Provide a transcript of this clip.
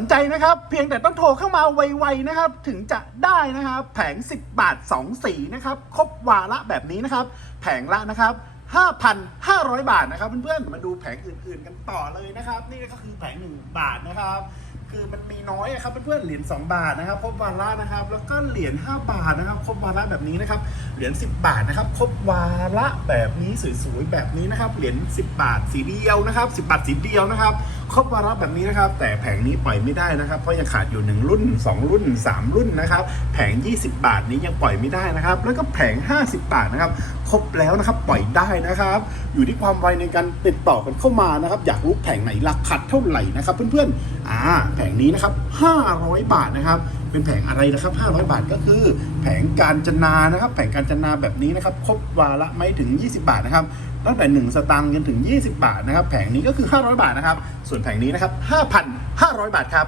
นใจนะครับ เพียงแต่ต้องโทรเข้ามาไวๆนะครับ ถึงจะได้นะครับ แผง 10 บาท 2 สีนะครับ ครบวาระแบบนี้นะครับ แผงละนะครับ 5,500 บาทนะครับเพื่อนๆมาดูแผงอื่นๆกันต่อเลยนะครับ นี่ก็คือแผง 1 บาทนะครับ คือมันมีน้อยอะครับเพื่อนๆเหรียญ2 บาทนะครับครบวาระนะครับ แล้วก็เหรียญ5บาทนะครับครบวาระแบบนี้นะครับ เหรียญ10 บาทนะครับครบวาระแบบนี้สวยๆแบบนี้นะครับเหรียญ10 บาทสีเดียวนะครับ 10 บาทสีเดียวนะครับ ครบวาระแบบนี้นะครับ แต่แผงนี้ปล่อยไม่ได้นะครับ เพราะยังขาดอยู่ 1 รุ่น 2 รุ่น 3 รุ่นนะครับ แผง 20 บาทนี้ยังปล่อยไม่ได้นะครับ แล้วก็แผง 50 บาทนะครับ ครบแล้วนะครับปล่อยได้นะครับ อยู่ที่ความไวในการติดต่อกันเข้ามานะครับ อยากรู้แผงไหนราคาเท่าไหร่นะครับ เพื่อนๆอ่าแผงนี้นะครับ500 บาทนะครับ เป็นแผงอะไรนะครับ 500 บาทก็คือ แผงการจนานะครับ แผงการจนาแบบนี้นะครับ ครบวาระไม่ถึง 20 บาทนะครับ ตั้งแต่ 1 สตางค์จนถึง 20 บาทนะครับ แผงนี้ก็คือ 500 บาทนะครับ ส่วนแผงนี้นะครับ 5,500 บาทครับ